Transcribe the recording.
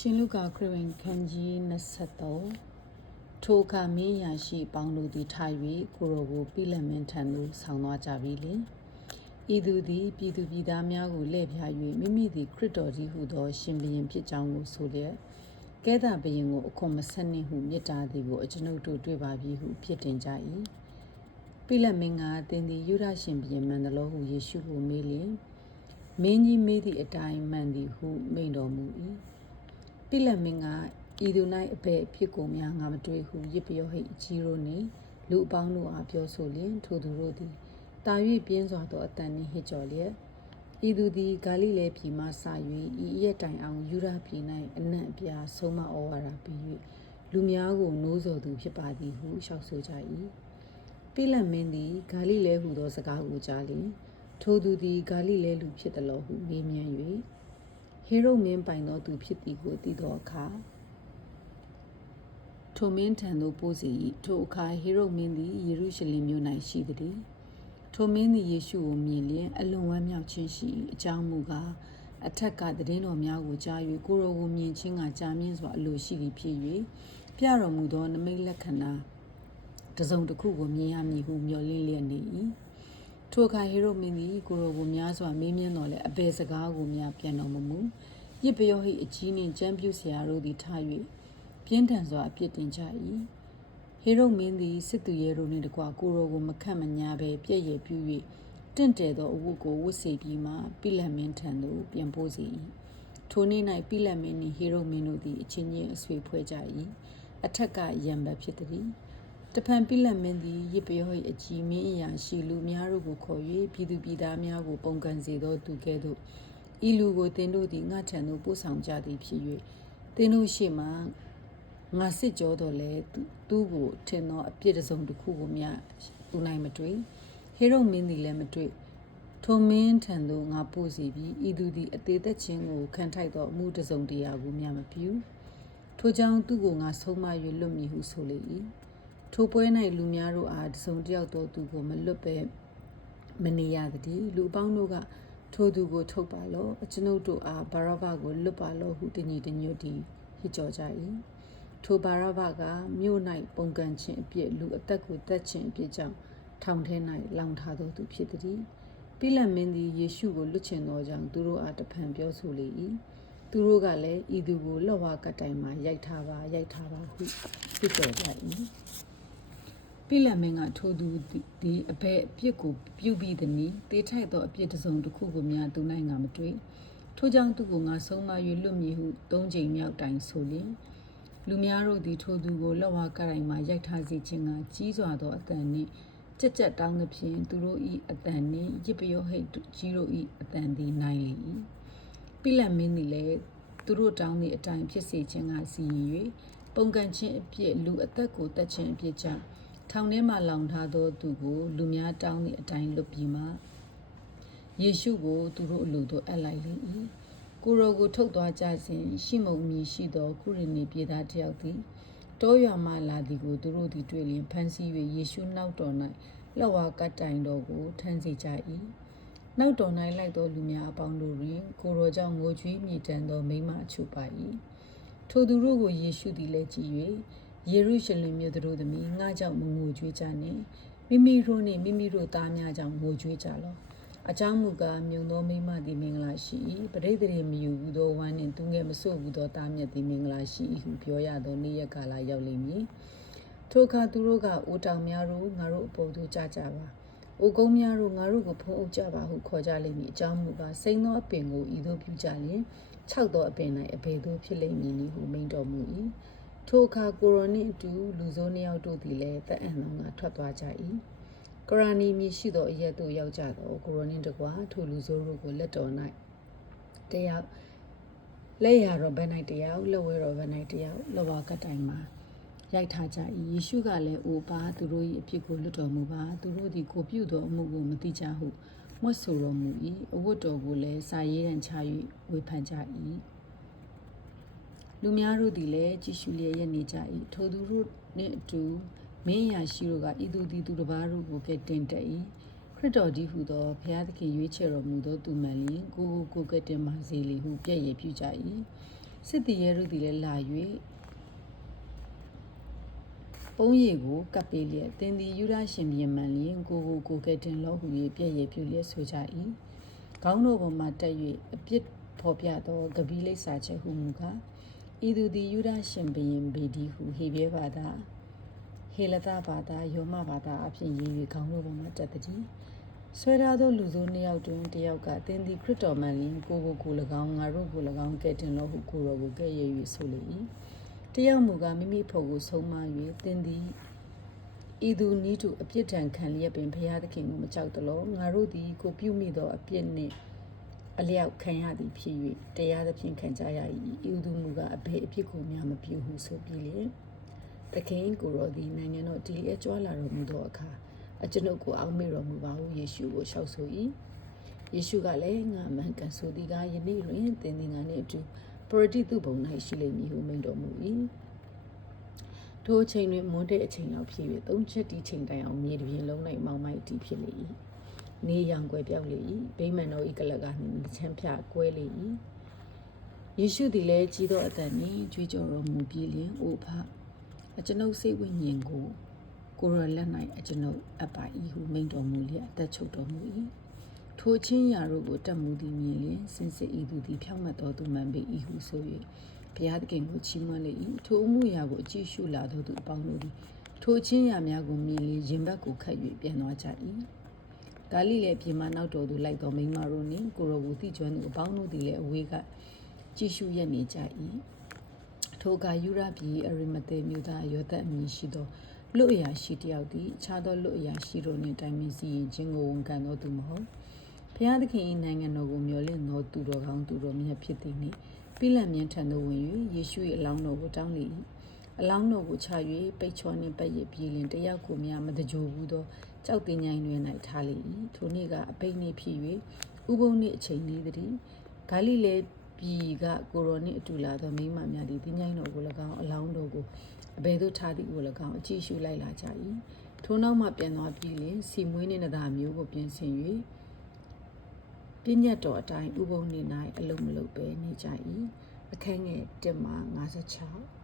ရှင်လူကာခရစ်ဝင်ခန်းကြီး23ထိုအခါမင်းရာရှိပေါင်းတို့သည်ထား၍ကိုရောကိုပြလက်မင်းထံသို့ဆောင်သွားကြပြီလေဤသူသည်ပြည်သူပြည်သားများကိုလှည့်ဖြား၍မိမိသည်ခရစ်တော်ကြီးဟုသော ရှင်ဘုရင်ဖြစ်ကြောင်းကိုဆိုလျက်ကဲသာဘုရင်ကိုအခွန်မဆက်နှင့်ဟုမြစ်တာသည်ကိုအကျွန်ုပ်တို့တွေ့ပါပြီဟုဖြစ်တင်ကြ၏ပြလက်မင်းကသင်သည်ယူဒရှင်ဘုရင်မန္တလောဟုယေရှုကိုမေးလျင်မင်းကြီးမေးသည့်အတိုင်းမှန်သည်ဟုမိန့်တော်မူ၏ ပိလက်မင်းကဤသူ၌အဘယ်ဖြစ်ကိုများငါမတွေ့ဟုရစ်ပြောဟိတ်အကြီးတို့နှင့်လူအပေါင်းတို့အားပြောဆိုလျင်ထိုသူတို့သည်တာ၍ပြင်းစွာသောအတန်နှင့်ဟစ်ကြော်လျက်ဤသူသည်ဂါလိလဲပြည်မှစ၍ဤရက်တိုင်အောင်ယူဒပြည်၌အနံ့အပြားဆုံးမဩဝါဒပြီး၍လူများကိုနိုးစော်သူဖြစ်ပါသည်ဟုလျှောက်ဆိုကြ၏ပိလက်မင်းသည်ဂါလိလဲဟုသောစကားကိုကြားလျင်ထိုသူသည်ဂါလိလဲလူဖြစ်သလိုဟုမေးမြန်း၍ ဟေရုမင်းပိုင်သောသူဖြစ်သည်ကိုသိသောအခါထိုမင်းထံသို့ပို့စီ၏ထိုအခါဟေရုမင်းသည်ယေရုရှလင်မြို့၌ရှိသည်ထိုမင်းသည်ယေရှုကိုမြင်လျင်အလွန်ဝမ်းမြောက်ခြင်းရှိအကြောင်းမူကားအထက်ကသတင်းတော်များကိုကြား၍ကိုရောကိုမြင်ခြင်းကကြာမြင့်စွာအလိုရှိသည်ဖြစ်၍ပြတော်မူသောနမိတ်လက္ခဏာတစုံတစ်ခုကိုမြင်ရမည်ဟုမျှော်လင့်လျက်နေ၏ ထိုအခါဟေရုမင်းသည်ကိုရောကိုများစွာမေးမြန်းတော်လဲအဘယ်စကားကိုများပြန်တော်မမူရစ်ပယောဟိအကြီးနှင့်ကြမ်းပြုဆရာတို့သည်ထား၍ပြင်းထန်စွာအပြစ်တင်ကြ၏ဟေရုမင်းသည်စစ်သူရဲတို့နှင့်တကွကိုရောကိုမခန့်မညာဘဲပြည့်ရည်ပြု၍တင့်တယ်သောအဝတ်ကိုဝတ်စေပြီးမှပိလက်မင်းထံသို့ပြန်ပို့စေ၏ထိုနေ့၌ပိလက်မင်းနှင့်ဟေရုမင်းတို့သည်အချင်းချင်းအဆွေဖွဲ့ကြ၏အထက်ကရံဘတ်ဖြစ်သည် တဖန်ပိလက်မင်းသည်ရစ်ပယောဟိအကြီးမင်းအရာရှိလူများတို့ကိုခေါ်၍ပြည်သူပြည်သားများကိုပုံကန်စေသောသူကဲ့သို့ဤလူကိုတင်တို့သည်ငါထံသို့ပို့ဆောင်ကြသည်ဖြစ်၍တင်တို့ရှေ့မှငါစစ်ကြောတော်လဲသူ့ကိုထင်သောအပြစ်တစ်စုံတစ်ခုကိုမြသူနိုင်မတွေ့ဟေရုမင်းသည်လည်းမတွေ့ထိုမင်းထံသို့ငါပို့စီပြီးဤသူသည်အသေးသက်ခြင်းကိုခံထိုက်သောအမှုတစ်စုံတရာကိုမြမပြုထိုကြောင့်သူ့ကိုငါဆုံးမ၍လွတ်မည်ဟုဆိုလေ၏ ထိုပွဲ၌လူများတို့အားတစုံတယောက်သောသူကိုမလွတ်ပဲမနေရသည်လူအပေါင်းတို့ကထိုသူကိုထုတ်ပါလော့အကျွန်ုပ်တို့အားဘာရဘကိုလွတ်ပါလော့ဟုတညီတညွတ်တည်ဟစ်ကြော်ကြ၏ထိုဘာရဘကမြို့၌ပုံကန်ခြင်းအပြစ်လူအသက်ကိုတတ်ခြင်းအပြစ်ကြောင့်ထောင်ထဲ၌လောင်ထားသောသူဖြစ်သည်ပိလတ်မင်းသည်ယေရှုကိုလွတ်ချင်သောကြောင့်သူတို့အားတဖန်ပြောဆိုလေ၏သူတို့ကလည်းဤသူကိုလက်ဝါးကတိုင်မှရိုက်ထားပါရိုက်ထားပါဟုပြောကြ၏ ပိလတ်မင်းကထိုသူသည်အဘဲအပြစ်ကိုပြုပြီးသည်နီတေးထိုက်သောအပြစ်တစ်စုံတစ်ခုကိုများသူ၌ငါမတွေ့ထိုကြောင့်သူကိုငါဆုံးမ၍လွတ်မည်ဟုသုံးချိန်မြောက်တိုင်ဆိုလျင်လူများတို့သည်ထိုသူကိုလက်ဝါးကတိုင်မှရိုက်ထားစေခြင်းကကြီးစွာသောအတန်နှင့်ကြက်ကြက်တောင်းသဖြင့်သူတို့၏အတန်နှင့်ရစ်ပယောဟိတ်ကြီးတို့၏အတန်သည်နိုင်လေ၏ပိလတ်မင်းသည်လည်းသူတို့တောင်းသည့်အတိုင်းဖြစ်စေခြင်းကစီရင်၍ပုံကန်ခြင်းအပြစ်လူအသက်ကိုတတ်ခြင်းအပြစ်ကြောင့် ထောင်ထဲမှာလောင်ထားသောသူကိုလူများတောင်းသည့်အတိုင်းလွတ်ပြီးမှယေရှုကိုသူတို့အလိုသို့အပ်လိုက်လေ၏ကိုရောကိုထုတ်သွားကြစဉ်ရှိမုံမည်ရှိသောကုရနီပြည်သားတယောက်သည်တောရွာမှလာသည်ကိုသူတို့သည်တွေ့လျင်ဖမ်းဆီး၍ယေရှုနောက်တော်၌လက်ဝါးကတိုင်တော်ကိုထမ်းစေကြ၏နောက်တော်၌လိုက်သောလူများအပေါင်းတို့တွင်ကိုရောကြောင့်ငိုကြွေးမြည်တမ်းသောမိမအချို့ပါ၏ထိုသူတို့ကိုယေရှုသည်လည်းကြည်၍ ယေရုရှလင်မြို့တို့သမီးငါကြောင့်မငိုကြွေးကြနှင့်မိမိတို့နှင့်မိမိတို့သားများကြောင့်ငိုကြွေးကြလော့အကြောင်းမူကားမြုံသောမိမသည်မင်္ဂလာရှိ၏ပရိသေရေမယူဘူးသောဝမ်းနှင့်သူငယ်မဆို့ဘူးသောသားမြတ်သည်မင်္ဂလာရှိ၏ဟုပြောရသောနေ့ရက်ကာလရောက်လိမ့်မည်ထိုအခါသူတို့ကအိုတောင်များတို့ငါတို့အပေါ်သို့ကြကြပါ။အိုကုန်းများတို့ငါတို့ကိုဖုံးအုပ်ကြပါဟုခေါ်ကြလိမ့်မည်အကြောင်းမူကားစိန်သောအပင်ကိုဤသို့ပြုကြလျင်၆သောအပင်၌အဘေသို့ဖြစ်လိမ့်မည်နည်းဟုမိန့်တော်မူ၏။ ထိုအခါကိုရိုနှင့်အတူလူဆိုးနှစ်ယောက်တို့သည်လည်းတအံ့သောငါထွက်သွားကြ၏။ကရဏီမြရှိသောအရက်သို့ရောက်ကြသောကိုရိုနှင့်တကွာထိုလူဆိုးတို့ကိုလက်တော်၌တယောက်လက်ရတော်ဘက်၌တယောက်လက်ဝဲတော်ဘက်၌တယောက်လက်ဝါကတိုင်မှာရိုက်ထားကြ၏ယေရှုကလည်းအိုပါသူတို့၏အပြစ်ကိုလွတ်တော်မူပါသူတို့သည်ကိုပြုသောအမှုကိုမသိကြဟုမွတ်ဆိုတော်မူ၏အဝတ်တော်ကိုလည်းစာရေးတံချ၍ဝေဖန်ကြ၏ လူများတို့သည်လည်းကြည်ရှုလျက်ရနေကြ၏ထိုသူတို့နှင့်အတူမင်းရာရှိတို့ကဤသူသည်သူတစ်ပါးတို့ကိုကဲ့တင်တက်၏ခရစ်တော်ကြီးဟူသောဘုရားသခင်ရွေးချယ်တော်မူသောသူမှန်လျင်ကိုကိုကိုကဲ့တင်ပါစေလေဟုပြည့်ရည်ပြုကြ၏စစ်တီရဲတို့သည်လည်းလာ၍ပုံရည်ကိုကပ်ပေးလျက်တင်းသည်ယူရရှင်ပြင်မှန်လျင်ကိုကိုကိုကဲတင်လောဟု၍ပြည့်ရပြုလျက်ဆိုကြ၏ခေါင်းတို့ပေါ်မှတက်၍အပြစ်ဖော်ပြသောကပီးလိပ်စာချက်ဟုမူကား ဤသူသည်ယူရရှင်ဘုရင်ဘေဒီဟုဟေဘဲဘာသာဟေလသဘာသာယောမဘာသာအဖြစ်ရေး၍ခေါင်းတို့ပေါ်မှတက်သည်ဆွဲထားသောလူဆိုးနှစ်ယောက်တွင်တစ်ယောက်ကတင်းသည်ခရစ်တော်မန်လင်ကိုကိုကို၎င်းငါတို့ကို၎င်းကဲတင်လို့ဟုကိုတော်ကိုကဲ့ရဲ့၍ဆိုလေ၏တယောက်မူကားမိမိဖို့ကိုဆုံးမ၍တင်းသည်ဤသူနီးသူအပြစ်ဒဏ်ခံလျက်ပင်ဘုရားသခင်ကိုမကြောက်သလိုငါတို့သည်ကိုပြုမိသောအပြစ်နှင့် အလျောက်ခံရသည်ဖြစ်၍တရားသဖြင့်ခံကြရ၏ဤသူမူကားအဘယ်အဖြစ်ကိုများမပြုဟုဆိုပြီးလေသခင်ကိုတော်သည်နိုင်ငံတော်တည်လျက်ကြွလာတော်မူသောအခါအကျွန်ုပ်ကိုအောက်မေ့တော်မူပါဟုယေရှုကိုလျှောက်ဆို၏ယေရှုကလည်းငါမှန်ကန်ဆိုသည်ကားယနေ့တွင်သင်သည်ငါနှင့်အတူပရတိသူဘုံ၌ရှိလိမ့်မည်ဟုမိန့်တော်မူ၏ထိုအချိန်တွင်မွန်းတဲ့အချိန်ရောက်ဖြစ်၍သုံးချက်တီချိန်တိုင်အောင်မြေတစ်ပြင်လုံး၌မောင်မိုက်တီဖြစ်လေ၏ နေရောင်ကွယ်ပြောက်လေ၏ဗိမာန်တော်၏ကလကနှင့်ချမ်းဖြာကွဲလေ၏ယေရှုသည်လည်းကြီးသောအသက်နှင့်ကြွေးကြော်တော်မူပြီးလျှင်အိုဖအကျွန်ုပ်စိတ်ဝိညာဉ်ကိုကိုရလက်၌အကျွန်ုပ်အပ်ပါ၏ဟုမိန့်တော်မူလျက်အသက်ချုပ်တော်မူ၏ထိုချင်းရာတို့ကိုတတ်မှုသည်မြင်လျင်စင်စစ်ဤသူသည်ဖြောင့်မတ်တော်သူမှန်ပေ၏ဟုဆို၍ဘုရားသခင်ကိုချီးမွမ်းလေ၏ထိုအမှုရာကိုအကြည့်ရှုလာသောသူအပေါင်းတို့သည်ထိုချင်းရာများကိုမြင်လျင်ရင်ဘတ်ကိုခတ်၍ပြန်သွားကြ၏ ဒါလိလည်းပြင်မနောက်တော်သူလိုက်တော်မိန်းမတို့နှင့်ကိုရောကိုတိကျွမ်းသူအပေါင်းတို့သည်လည်းအဝေးကကြည့်ရှုရနေကြ၏ထိုကယူရပြည်အရိမသေမြို့သားယောသက်အမည်ရှိသောလွတ်အရာရှိတယောက်သည်အခြားသောလွတ်အရာရှိတို့နှင့်တိုင်ပင်စီရင်ခြင်းကိုဝန်ခံသောသူမဟုတ်ဘုရားသခင်၏နိုင်ငံတော်ကိုမျှော်လင့်သောသူတော်ကောင်းသူတော်မြတ်ဖြစ်သည်နှင့်ပြည့်လန့်မြင့်ထံသို့ဝင်၍ယေရှု၏အလောင်းတော်ကိုတောင်းလေ၏အလောင်းတော်ကိုချ၍ပိတ်ချောနှင့်ပတ်ရစ်ပြည်လင်တယောက်ကိုများမတကြိုဘူးသော ကြောက်တင်ញိုင်းတွင်၌ထားလေ၏ထိုနေ့ကအပိတ်နှင့်ဖြစ်၍ဥပုံနှင့်အချိန်လေးသည်ဂါလိလဲပြည်ကကိုရောနှင့်အတူလာသောမိန်းမများသည်တင်ញိုင်းတော်ကို၎င်းအလောင်းတော်ကိုအဘယ်သို့ထားသည်ကို၎င်းအကြည့်ရှုလိုက်လာကြ၏ထိုနောက်မှပြန်သွားပြီးလင်စီမွေးနှင့်နဒာမျိုးကိုပြင်ဆင်၍ပြည့်ညတ်တော်အတိုင်းဥပုံနေ၌အလုံးမလုံးပဲနေကြ၏အခန်းငယ်1မှ56